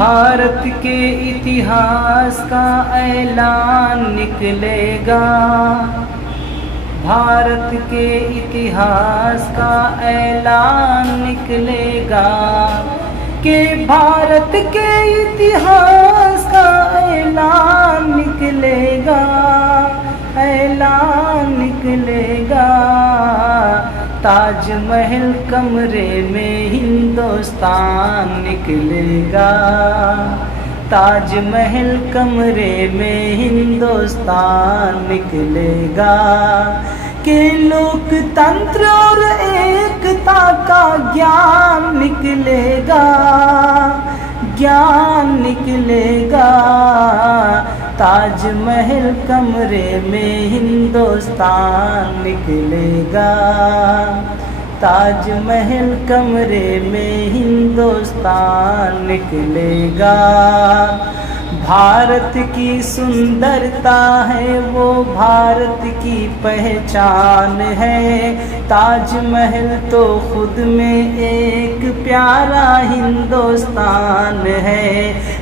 भारत के इतिहास का ऐलान निकलेगा। भारत के इतिहास का ऐलान निकलेगा कि भारत के इतिहास का ऐलान निकलेगा, ऐलान निकलेगा। ताजमहल कमरे में हिंदुस्तान निकलेगा, ताजमहल कमरे में हिंदुस्तान निकलेगा। कि लोकतंत्र और एकता का ज्ञान निकलेगा, ज्ञान निकलेगा। ताजमहल कमरे में हिंदुस्तान निकलेगा, ताजमहल कमरे में हिंदुस्तान निकलेगा। भारत की सुंदरता है वो भारत की पहचान है। ताजमहल तो खुद में एक प्यारा हिंदुस्तान है।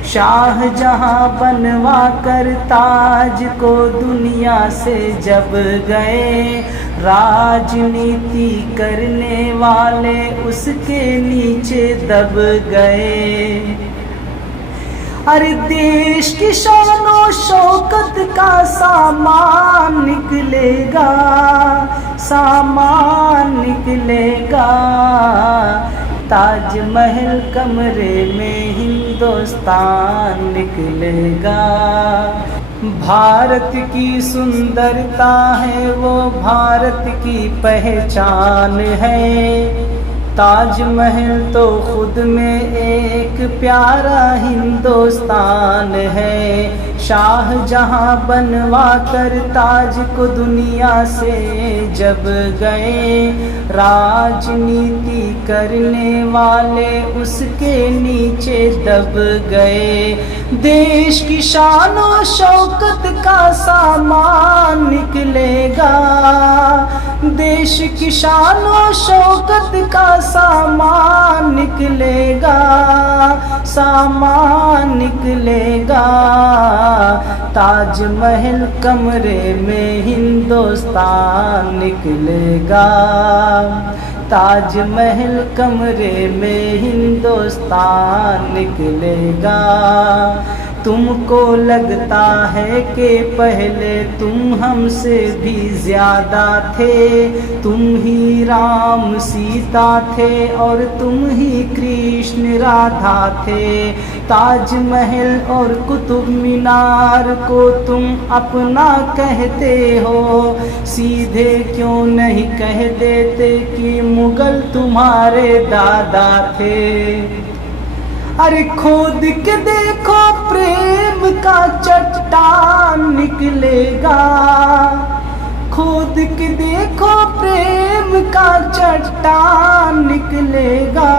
शाहजहां बनवा कर ताज को दुनिया से जब गए, राजनीति करने वाले उसके नीचे दब गए। अरे देश की शान और शौकत का सामान निकलेगा, सामान निकलेगा। ताजमहल कमरे में हिंदुस्तान निकलेगा। भारत की सुंदरता है वो भारत की पहचान है। ताजमहल तो खुद में एक प्यारा हिंदुस्तान है। शाहजहां बनवा कर ताज को दुनिया से जब गए, राजनीति करने वाले उसके नीचे दब गए। देश की शान और शौकत का सामान निकलेगा, देश की शान और शौकत का सामान निकलेगा, सामान निकलेगा। ताजमहल कमरे में हिंदुस्तान निकलेगा, ताजमहल कमरे में हिंदुस्तान निकलेगा। तुमको लगता है कि पहले तुम हमसे भी ज़्यादा थे, तुम ही राम सीता थे और तुम ही कृष्ण राधा थे। ताजमहल और कुतुब मीनार को तुम अपना कहते हो, सीधे क्यों नहीं कह देते कि मुगल तुम्हारे दादा थे। अरे खोद के देखो प्रेम का चट्टान निकलेगा, खोद के देखो प्रेम का चट्टान निकलेगा,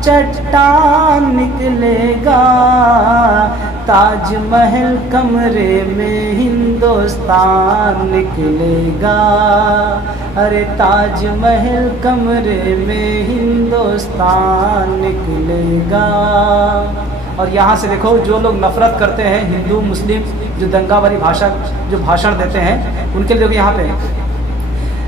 चट्टान निकलेगा। ताजमहल कमरे में हिंदुस्तान निकलेगा, अरे ताजमहल कमरे में हिंदुस्तान निकलेगा। और यहाँ से देखो जो लोग नफ़रत करते हैं, हिंदू मुस्लिम जो दंगावाली भाषा जो भाषण देते हैं, उनके लिए यहाँ पे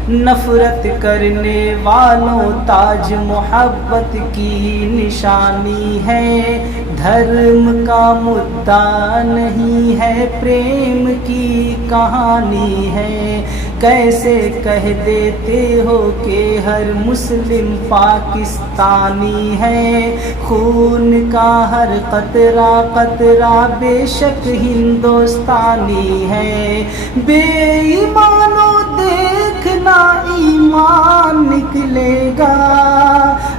नफ़रत करने वालों ताज मोहब्बत की निशानी है। धर्म का मुद्दा नहीं है, प्रेम की कहानी है। कैसे कह देते हो कि हर मुस्लिम पाकिस्तानी है। खून का हर कतरा कतरा बेशक हिंदुस्तानी है। बेईमानों देखना ईमान निकलेगा,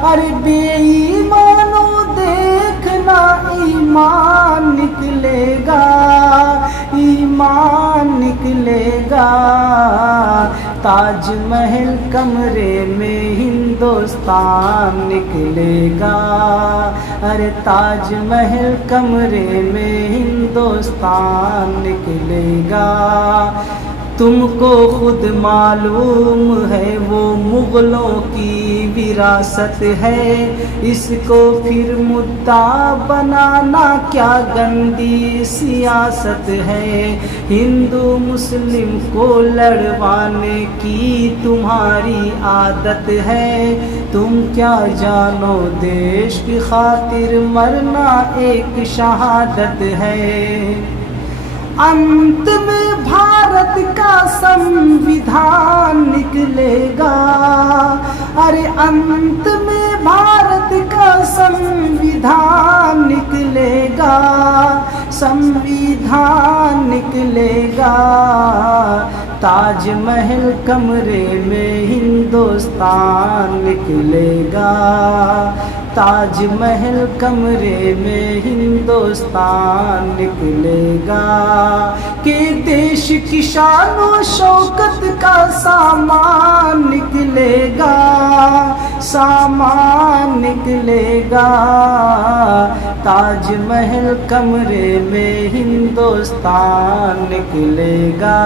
अरे बेईमानों देखना ईमान निकलेगा, ईमान निकलेगा। ताजमहल कमरे में हिंदुस्तान निकलेगा, अरे ताजमहल कमरे में हिंदुस्तान निकलेगा। तुमको खुद मालूम है वो मुग़लों की विरासत है, इसको फिर मुद्दा बनाना क्या गंदी सियासत है। हिंदू मुस्लिम को लड़वाने की तुम्हारी आदत है, तुम क्या जानो देश की खातिर मरना एक शहादत है। अंत में भारत का संविधान निकलेगा, अरे अंत में भारत का संविधान निकलेगा, संविधान निकलेगा। ताजमहल कमरे में हिंदुस्तान निकलेगा, ताजमहल कमरे में हिंदुस्तान निकलेगा। कि देश की शान और शौकत का सामान निकलेगा, सामान निकलेगा। ताजमहल कमरे में हिंदुस्तान निकलेगा।